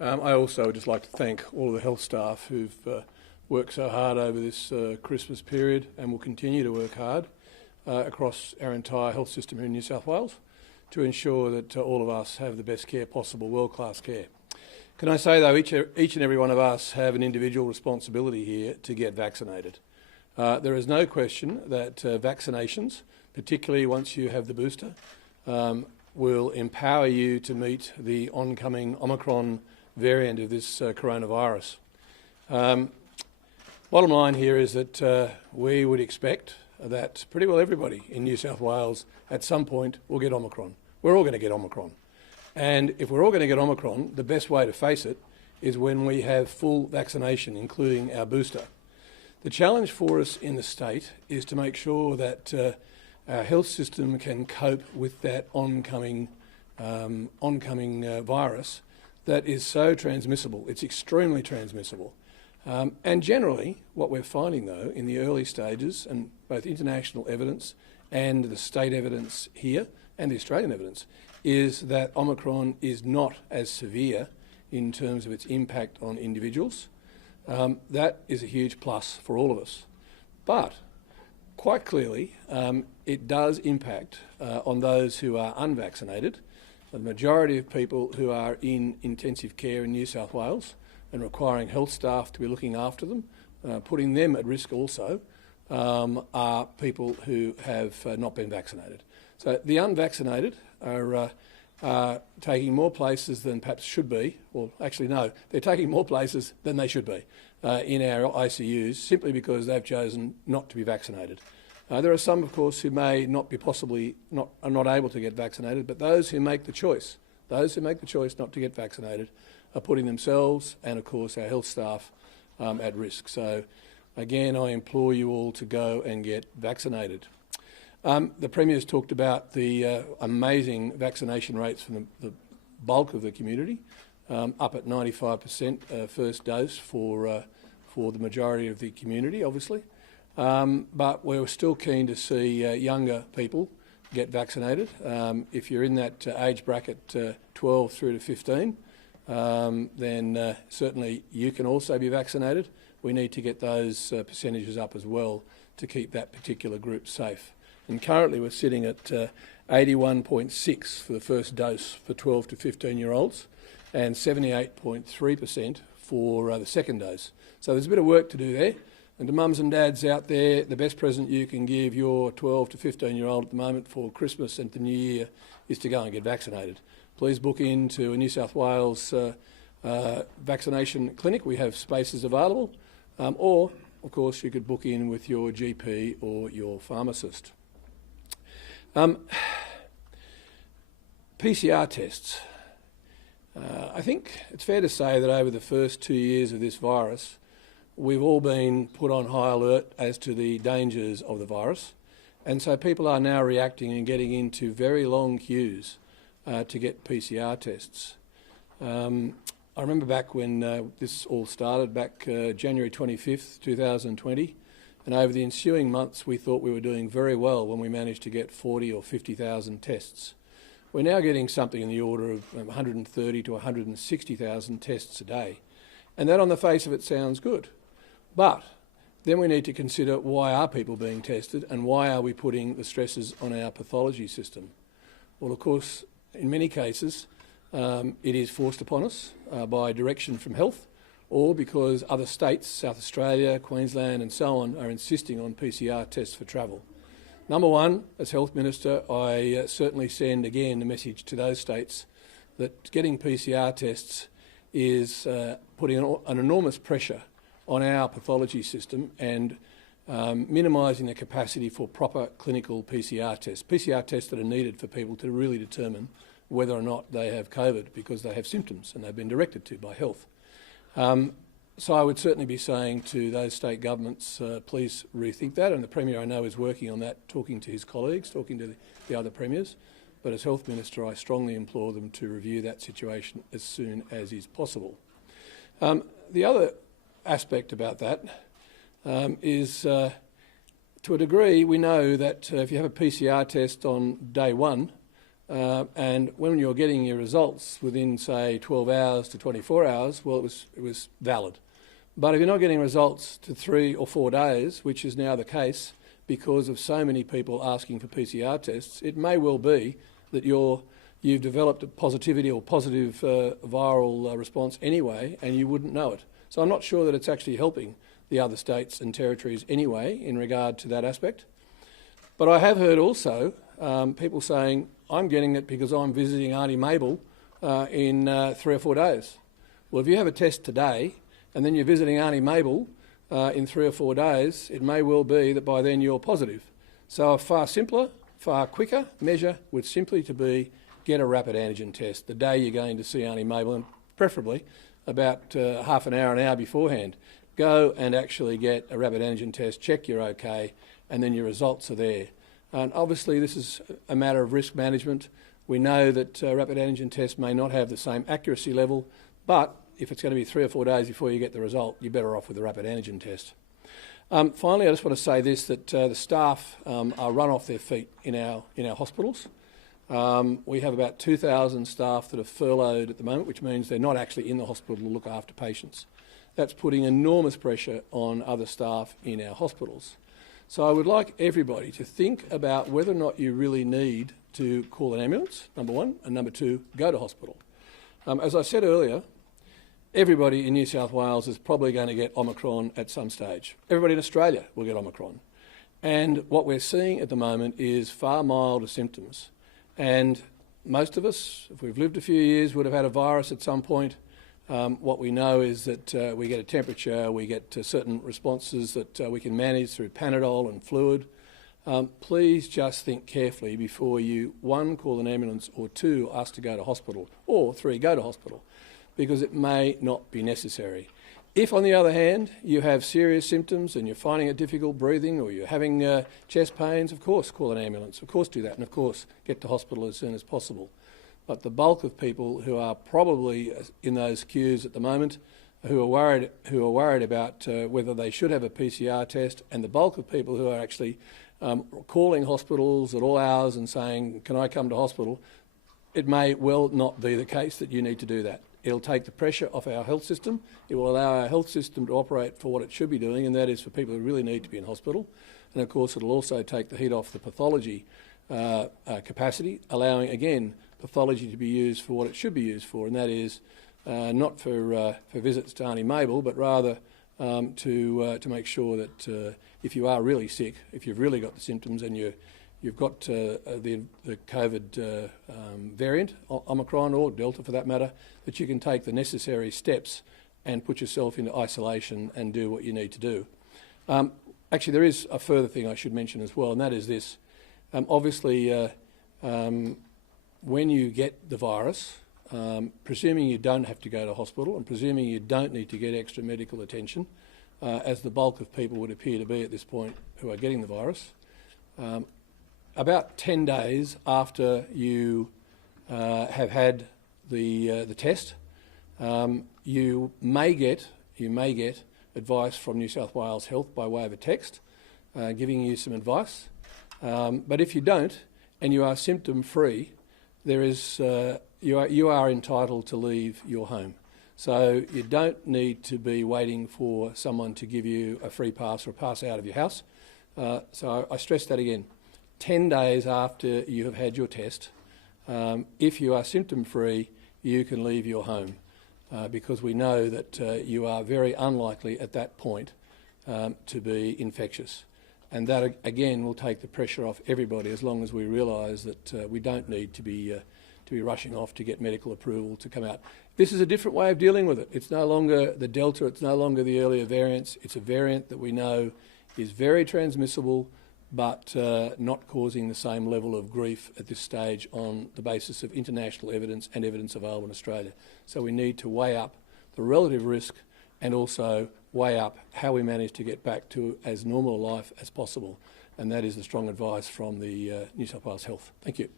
I also would just like to thank all of the health staff who've worked so hard over this Christmas period and will continue to work hard across our entire health system here in New South Wales to ensure that all of us have the best care possible, world-class care. Can I say, though, each and every one of us have an individual responsibility here to get vaccinated. There is no question that vaccinations, particularly once you have the booster, will empower you to meet the oncoming Omicron variant of this coronavirus. Bottom line here is that we would expect that pretty well everybody in New South Wales at some point will get Omicron. We're all going to get Omicron. And if we're all going to get Omicron, the best way to face it is when we have full vaccination, including our booster. The challenge for us in the state is to make sure that our health system can cope with that oncoming virus that is so transmissible. It's extremely transmissible. And generally, what we're finding, though, in the early stages, and both international evidence and the state evidence here and the Australian evidence, is that Omicron is not as severe in terms of its impact on individuals. That is a huge plus for all of us. But quite clearly, it does impact on those who are unvaccinated. The majority of people who are in intensive care in New South Wales and requiring health staff to be looking after them, putting them at risk also, are people who have not been vaccinated. So the unvaccinated are taking more places than perhaps should be, or actually no, they're taking more places than they should be in our ICUs simply because they've chosen not to be vaccinated. There are some, of course, who may not be are not able to get vaccinated, but those who make the choice not to get vaccinated are putting themselves and, of course, our health staff at risk. So, again, I implore you all to go and get vaccinated. The Premier's talked about the amazing vaccination rates from the bulk of the community, up at 95% first dose for the majority of the community, obviously. But we're still keen to see younger people get vaccinated. If you're in that age bracket 12 through to 15, then certainly you can also be vaccinated. We need to get those percentages up as well to keep that particular group safe. And currently we're sitting at 81.6 for the first dose for 12 to 15-year-olds and 78.3% for the second dose. So there's a bit of work to do there. And to mums and dads out there, the best present you can give your 12 to 15-year-old at the moment for Christmas and the New Year is to go and get vaccinated. Please book into a New South Wales vaccination clinic. We have spaces available. Or, of course, you could book in with your GP or your pharmacist. PCR tests. I think it's fair to say that over the first 2 years of this virus, we've all been put on high alert as to the dangers of the virus. And so people are now reacting and getting into very long queues to get PCR tests. I remember back when this all started, back January 25th, 2020, and over the ensuing months we thought we were doing very well when we managed to get 40 or 50,000 tests. We're now getting something in the order of 130 to 160,000 tests a day. And that on the face of it sounds good. But then we need to consider why are people being tested and why are we putting the stresses on our pathology system? Well, of course, in many cases, it is forced upon us by direction from health or because other states, South Australia, Queensland and so on, are insisting on PCR tests for travel. Number one, as Health Minister, I certainly send again a message to those states that getting PCR tests is putting an enormous pressure on our pathology system and minimising the capacity for proper clinical PCR tests that are needed for people to really determine whether or not they have COVID because they have symptoms and they've been directed to by health. So I would certainly be saying to those state governments, please rethink that. And the Premier, I know, is working on that, talking to his colleagues, talking to the other premiers. But as Health Minister, I strongly implore them to review that situation as soon as is possible. The other aspect about that is, to a degree, we know that if you have a PCR test on day one, and when you're getting your results within, say, 12 hours to 24 hours, well, it was valid. But if you're not getting results to 3 or 4 days, which is now the case because of so many people asking for PCR tests, it may well be that you've developed a positivity or positive viral response anyway, and you wouldn't know it. So I'm not sure that it's actually helping the other states and territories anyway in regard to that aspect. But I have heard also people saying, I'm getting it because I'm visiting Auntie Mabel in 3 or 4 days. Well, if you have a test today and then you're visiting Auntie Mabel in 3 or 4 days, it may well be that by then you're positive. So a far simpler, far quicker measure would simply to be get a rapid antigen test the day you're going to see Auntie Mabel, and preferably about half an hour beforehand. Go and actually get a rapid antigen test, check you're okay, and then your results are there. And obviously this is a matter of risk management. We know that rapid antigen tests may not have the same accuracy level, but if it's going to be 3 or 4 days before you get the result, you're better off with a rapid antigen test. Finally, I just want to say this, that the staff are run off their feet in our hospitals. We have about 2,000 staff that are furloughed at the moment, which means they're not actually in the hospital to look after patients. That's putting enormous pressure on other staff in our hospitals. So I would like everybody to think about whether or not you really need to call an ambulance, number one, and number two, go to hospital. As I said earlier, everybody in New South Wales is probably going to get Omicron at some stage. Everybody in Australia will get Omicron. And what we're seeing at the moment is far milder symptoms. And most of us, if we've lived a few years, would have had a virus at some point. What we know is that we get a temperature, we get certain responses that we can manage through Panadol and fluid. Please just think carefully before you, 1, call an ambulance, or 2, ask to go to hospital, or 3, go to hospital, because it may not be necessary. If, on the other hand, you have serious symptoms and you're finding it difficult breathing, or you're having chest pains, of course call an ambulance, of course do that, and of course get to hospital as soon as possible. But the bulk of people who are probably in those queues at the moment, who are worried about whether they should have a PCR test, and the bulk of people who are actually calling hospitals at all hours and saying, can I come to hospital, it may well not be the case that you need to do that. It'll take the pressure off our health system. It will allow our health system to operate for what it should be doing, and that is for people who really need to be in hospital. And of course it'll also take the heat off the pathology capacity, allowing, again, pathology to be used for what it should be used for, and that is not for visits to Auntie Mabel, but rather to make sure that if you are really sick, if you've really got the symptoms and you've got the COVID variant, Omicron or Delta for that matter, that you can take the necessary steps and put yourself into isolation and do what you need to do. Actually, there is a further thing I should mention as well, and that is this. Obviously, when you get the virus, presuming you don't have to go to hospital and presuming you don't need to get extra medical attention, as the bulk of people would appear to be at this point who are getting the virus, about 10 days after you have had the test, you may get advice from New South Wales Health by way of a text, giving you some advice. But if you don't, and you are symptom-free, there is you are entitled to leave your home. So you don't need to be waiting for someone to give you a free pass or a pass out of your house. So I stress that again. 10 days after you have had your test, if you are symptom-free, you can leave your home because we know that you are very unlikely at that point to be infectious. And that, again, will take the pressure off everybody as long as we realise that we don't need to be rushing off to get medical approval to come out. This is a different way of dealing with it. It's no longer the Delta, it's no longer the earlier variants. It's a variant that we know is very transmissible, but not causing the same level of grief at this stage on the basis of international evidence and evidence available in Australia. So we need to weigh up the relative risk and also weigh up how we manage to get back to as normal a life as possible. And that is the strong advice from the New South Wales Health. Thank you.